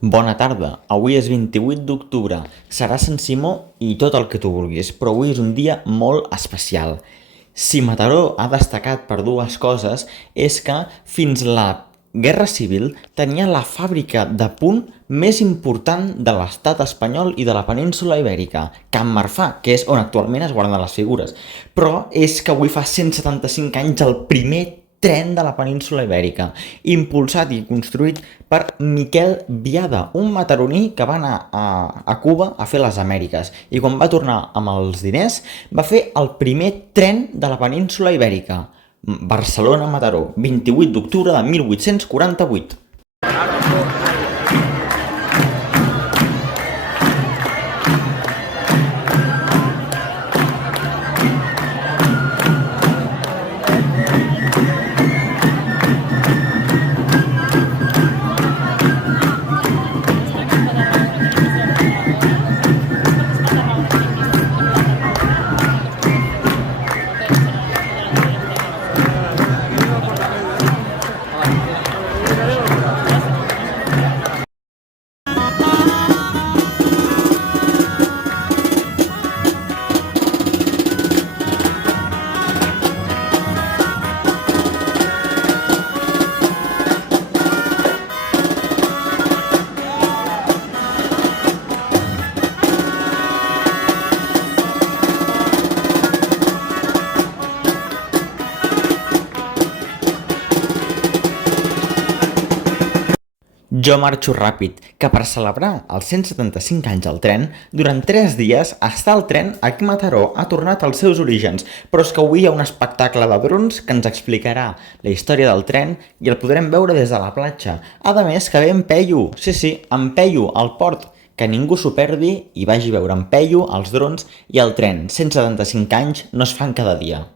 Bona tarda, avui és 28 d'octubre, serà Sant Simó i tot el que tu vulguis, però avui és un dia molt especial. Si Mataró ha destacat per dues coses és que fins la Guerra Civil tenia la fàbrica de punt més important de l'estat espanyol i de la península ibèrica, Can Marfà, que és on actualment es guarden les figures. Però és que avui fa 175 anys el primer tren de la península ibèrica, impulsat i construït per Miquel Biada, un mataroní que va anar a Cuba a fer les Amèriques i quan va tornar amb els diners va fer el primer tren de la península ibèrica, Barcelona-Mataró, 28 d'octubre de 1848. Jo marxo ràpid, que per celebrar els 175 anys del tren, durant 3 dies estar al tren aquí a Mataró ha tornat als seus orígens, però és que avui hi ha un espectacle de drons que ens explicarà la història del tren i el podrem veure des de la platja. A més que ve en Peyu, sí, en Peyu, al port, que ningú s'ho perdi i vagi a veure en Peyu, els drons i el tren. 175 anys no es fan cada dia.